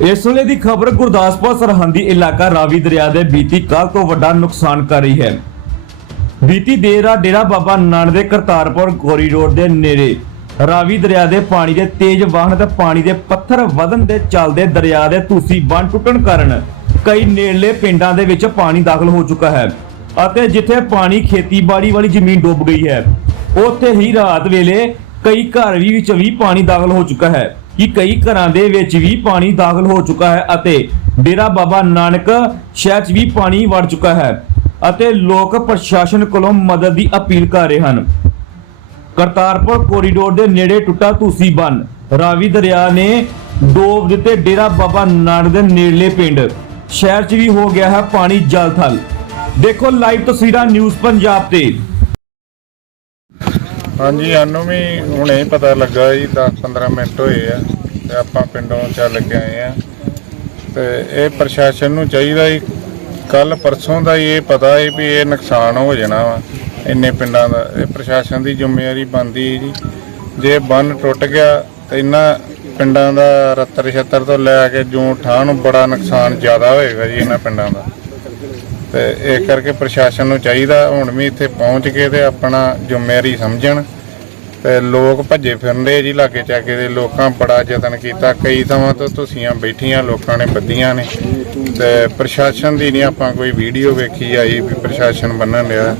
ਇਸ ਵੇਲੇ ਦੀ ਖਬਰ ਗੁਰਦਾਸਪੁਰ ਸਰਹੰਦੀ ਇਲਾਕਾ ਰਾਵੀ ਦਰਿਆ ਦੇ ਬੀਤੀ ਕੱਲ ਤੋਂ ਵੱਡਾ ਨੁਕਸਾਨ ਕਰ ਰਹੀ ਹੈ। ਬੀਤੀ ਦੇਰ ਰਾਤ ਡੇਰਾ ਬਾਬਾ ਨਾਨਕ ਦੇ ਕਰਤਾਰਪੁਰ ਕੋਰੀਡੋਰ ਦੇ ਨੇੜੇ ਰਾਵੀ ਦਰਿਆ ਦੇ ਪਾਣੀ ਦੇ ਤੇਜ਼ ਵਾਹਨ ਤੇ ਪਾਣੀ ਦੇ ਪੱਥਰ ਵਧਣ ਦੇ ਚੱਲਦੇ ਦਰਿਆ ਦੇ ਤੁਸੀਂ ਬੰਨ ਟੁੱਟਣ ਕਾਰਨ ਕਈ ਨੇੜਲੇ ਪਿੰਡਾਂ ਦੇ ਵਿੱਚ ਪਾਣੀ ਦਾਖਲ ਹੋ ਚੁੱਕਾ ਹੈ ਅਤੇ ਜਿੱਥੇ ਪਾਣੀ ਖੇਤੀਬਾੜੀ ਵਾਲੀ ਜ਼ਮੀਨ ਡੁੱਬ ਗਈ ਹੈ, ਉੱਥੇ ਹੀ ਰਾਤ ਵੇਲੇ ਕਈ ਘਰ ਵੀ ਵਿੱਚ ਵੀ ਪਾਣੀ ਦਾਖਲ ਹੋ ਚੁੱਕਾ ਹੈ। ਕਿ ਕਈ ਘਰਾਂ ਦੇ ਵਿੱਚ ਵੀ ਪਾਣੀ ਦਾਖਲ ਹੋ ਚੁੱਕਾ ਹੈ ਅਤੇ ਡੇਰਾ ਬਾਬਾ ਨਾਨਕ ਸ਼ਹਿਰ 'ਚ ਵੀ ਪਾਣੀ ਵੜ ਚੁੱਕਾ ਹੈ ਅਤੇ ਲੋਕ ਪ੍ਰਸ਼ਾਸਨ ਕੋਲੋਂ ਮਦਦ ਦੀ ਅਪੀਲ ਕਰ ਰਹੇ ਹਨ। ਕਰਤਾਰਪੁਰ ਕੋਰੀਡੋਰ ਦੇ ਨੇੜੇ ਟੁੱਟਾ ਤੁਸੀਂ ਬੰਨ। ਰਾਵੀ ਦਰਿਆ ਨੇ ਡੋਬ ਦਿੱਤੇ ਡੇਰਾ ਬਾਬਾ ਨਾਨਕ ਦੇ ਨੇੜਲੇ ਪਿੰਡ। ਸ਼ਹਿਰ 'ਚ ਵੀ ਹੋ ਗਿਆ ਹੈ ਪਾਣੀ ਜਲ ਥਲ। ਦੇਖੋ ਲਾਈਵ ਤਸਵੀਰਾਂ ਨਿਊਜ਼ ਪੰਜਾਬ ਤੇ। ਹਾਂਜੀ, ਸਾਨੂੰ ਵੀ ਹੁਣੇ ਹੀ ਪਤਾ ਲੱਗਾ ਜੀ 10-15 ਮਿੰਟ ਹੋਏ ਆ ਤੇ ਆਪਾਂ ਪਿੰਡੋਂ ਚੱਲ ਕੇ ਆਏ ਆ। ਤੇ ਇਹ ਪ੍ਰਸ਼ਾਸਨ ਨੂੰ ਚਾਹੀਦਾ ਜੀ ਕੱਲ ਪਰਸੋਂ ਦਾ ਹੀ ਇਹ ਪਤਾ ਹੈ ਵੀ ਇਹ ਨੁਕਸਾਨ ਹੋ ਜਾਣਾ ਵਾ, ਇੰਨੇ ਪਿੰਡਾਂ ਦਾ। ਇਹ ਪ੍ਰਸ਼ਾਸਨ ਦੀ ਜ਼ਿੰਮੇਵਾਰੀ ਬਣਦੀ ਹੈ ਜੀ। ਜੇ ਬੰਨ ਟੁੱਟ ਗਿਆ ਤੇ ਇਹਨਾਂ ਪਿੰਡਾਂ ਦਾ ਰੱਤਰ ਛੱਤਰ ਤੋਂ ਲੈ ਕੇ ਜੂਨ ਠਾਹ ਨੂੰ ਬੜਾ ਨੁਕਸਾਨ ਜ਼ਿਆਦਾ ਹੋਏਗਾ ਜੀ ਇਹਨਾਂ ਪਿੰਡਾਂ ਦਾ। ਤੇ ਇਸ ਕਰਕੇ ਪ੍ਰਸ਼ਾਸਨ ਨੂੰ ਚਾਹੀਦਾ ਹੁਣ ਵੀ ਇੱਥੇ ਪਹੁੰਚ ਕੇ ਤੇ ਆਪਣਾ ਜ਼ਿੰਮੇਵਾਰੀ ਸਮਝਣ ਤੇ ਲੋਕ ਭੱਜੇ ਫਿਰਨਦੇ ਜੀ ਲਾਗੇ ਚਾਗੇ ਦੇ, ਲੋਕਾਂ ਬੜਾ ਯਤਨ ਕੀਤਾ, ਕਈ ਥਾਵਾਂ ਤੋਂ ਤੁਸੀਆਂ ਬੈਠੀਆਂ, ਲੋਕਾਂ ਨੇ ਬੱਦੀਆਂ ਨੇ ਤੇ ਪ੍ਰਸ਼ਾਸਨ ਦੀ ਨਹੀਂ ਆਪਾਂ ਕੋਈ ਵੀਡੀਓ ਵੇਖੀ ਆਈ ਵੀ ਪ੍ਰਸ਼ਾਸਨ ਬੰਨਣ ਲਿਆ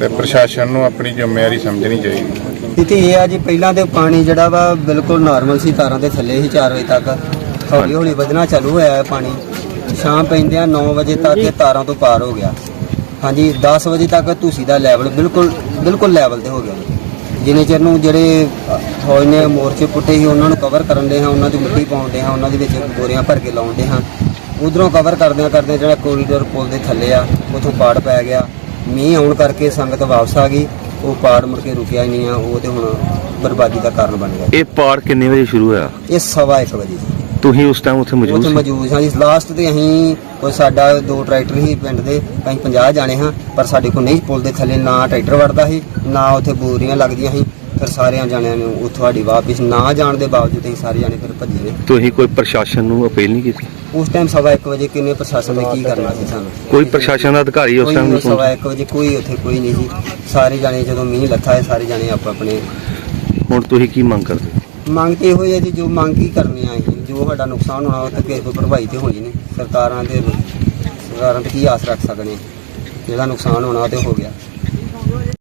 ਤੇ ਪ੍ਰਸ਼ਾਸਨ ਨੂੰ ਆਪਣੀ ਜ਼ਿੰਮੇਵਾਰੀ ਸਮਝਣੀ ਚਾਹੀਦੀ। ਇੱਥੇ ਇਹ ਆ ਜੀ ਪਹਿਲਾਂ ਤੇ ਪਾਣੀ ਜਿਹੜਾ ਵਾ ਬਿਲਕੁਲ ਨਾਰਮਲ ਸੀ, ਤਾਰਾਂ ਦੇ ਥੱਲੇ ਹੀ 4 ਵਜੇ ਤੱਕ। ਹੌਲੀ ਹੌਲੀ ਵਧਣਾ ਚਾਲੂ ਹੋਇਆ ਹੈ ਪਾਣੀ। ਸ਼ਾਮ ਪੈਂਦਿਆਂ 9 ਵਜੇ ਤੱਕ ਇਹ ਤਾਰਾਂ ਤੋਂ ਪਾਰ ਹੋ ਗਿਆ। ਹਾਂਜੀ 10 ਵਜੇ ਤੱਕ ਧੂਸੀ ਦਾ ਲੈਵਲ ਬਿਲਕੁਲ ਬਿਲਕੁਲ ਲੈਵਲ ਤੇ ਹੋ ਗਿਆ। ਜਿੰਨੇ ਚਿਰ ਨੂੰ ਜਿਹੜੇ ਫੌਜ ਨੇ ਮੋਰਚੇ ਪੁੱਟੇ ਸੀ ਉਹਨਾਂ ਨੂੰ ਕਵਰ ਕਰਨ ਦੇ ਹਾਂ ਉਹਨਾਂ ਦੀ ਮਿੱਟੀ ਪਾਉਂਦੇ ਹਾਂ ਉਹਨਾਂ ਦੇ ਵਿੱਚ ਬੋਰੀਆਂ ਭਰ ਕੇ ਲਾਉਂਦੇ ਹਾਂ। ਉਧਰੋਂ ਕਵਰ ਕਰਦਿਆਂ ਕਰਦਿਆਂ ਜਿਹੜਾ ਕੋਰੀਡੋਰ ਪੁਲ ਦੇ ਥੱਲੇ ਆ ਉਥੋਂ ਪਾੜ ਪੈ ਗਿਆ। ਮੀਂਹ ਆਉਣ ਕਰਕੇ ਸੰਗਤ ਵਾਪਸ ਆ ਗਈ। ਉਹ ਪਾੜ ਮੁੜ ਕੇ ਰੁਕਿਆ ਹੀ ਨਹੀਂ ਆ ਉਹ ਤੇ ਹੁਣ ਬਰਬਾਦੀ ਦਾ ਕਾਰਨ ਬਣ ਗਿਆ। ਇਹ ਪਾੜ ਕਿੰਨੇ ਵਜੇ ਸ਼ੁਰੂ ਹੋਇਆ? ਇਹ ਸਵਾ 1 ਵਜੇ। ਤੁਸੀਂ ਉਸ ਟਾਈਮ ਉੱਥੇ ਮੌਜੂਦ ਉੱਥੇ ਸੀ? ਮੌਜੂਦ ਹਾਂ ਜੀ ਲਾਸਟ ਤੇ ਅਸੀਂ ਕੋਈ ਸਾਡਾ ਦੋ ਟਰੈਕਟਰ ਹੀ ਪਿੰਡ ਦੇ ਅਸੀਂ 50 ਜਾਣੇ ਹਾਂ ਪਰ ਸਾਡੇ ਕੋਲ ਨਹੀਂ ਪੁਲ ਦੇ ਥੱਲੇ ਨਾ ਟਰੈਕਟਰ ਵੜਦਾ ਸੀ ਨਾ ਉੱਥੇ ਬੋਰੀਆਂ ਲੱਗਦੀਆਂ ਸੀ ਫਿਰ ਸਾਰਿਆਂ ਜਾਣਿਆਂ ਨੂੰ ਉੱਥੋਂ ਸਾਡੀ ਵਾਪਸ ਨਾ ਜਾਣ ਦੇ ਬਾਵਜੂਦ ਅਸੀਂ ਸਾਰੇ ਜਾਣੇ ਫਿਰ ਭੱਜੇ ਨੇ। ਤੁਸੀਂ ਕੋਈ ਪ੍ਰਸ਼ਾਸਨ ਨੂੰ ਅਪੀਲ ਨਹੀਂ ਕੀਤੀ? ਉਸ ਟਾਈਮ ਸਵਾ 1 ਵਜੇ ਕਿੰਨੇ ਪ੍ਰਸ਼ਾਸਨ ਨੇ ਕੀ ਕਰਨਾ ਸੀ ਸਾਨੂੰ? ਕੋਈ ਪ੍ਰਸ਼ਾਸਨ ਦਾ ਅਧਿਕਾਰੀ ਉਸ ਟਾਈਮ ਨਹੀਂ, ਸਵਾ ਪਹੁੰਚਿਆ? 1 ਵਜੇ ਕੋਈ ਉੱਥੇ ਕੋਈ ਨਹੀਂ ਜੀ ਸਾਰੇ ਜਾਣੇ ਜਦੋਂ ਮੀਂਹ ਲੱਥਾ ਹੈ ਸਾਰੇ ਜਾਣੇ ਆਪ ਆਪਣੇ ਹੁਣ ਤੁਸੀਂ ਕੀ ਮੰਗ ਕਰਦੇ? ਮੰਗ ਤੇ ਇਹੋ ਹੀ ਹੈ ਜੀ ਜੋ ਮੰਗ ਕੀ ਕਰਨੀ ਆ ਅਸੀਂ। ਜੋ ਸਾਡਾ ਨੁਕਸਾਨ ਹੋਣਾ ਉਹ ਤੇ ਕਿਸੇ ਕੋਈ ਭਰਪਾਈ ਤੇ ਹੋਣੀ ਨਹੀਂ ਸਰਕਾਰਾਂ ਦੇ ਸਰਕਾਰਾਂ ਤੇ ਕੀ ਆਸ ਰੱਖ ਸਕਦੇ ਹਾਂ ਜਿਹੜਾ ਨੁਕਸਾਨ ਹੋਣਾ, ਉਹ ਤੇ ਹੋ ਗਿਆ।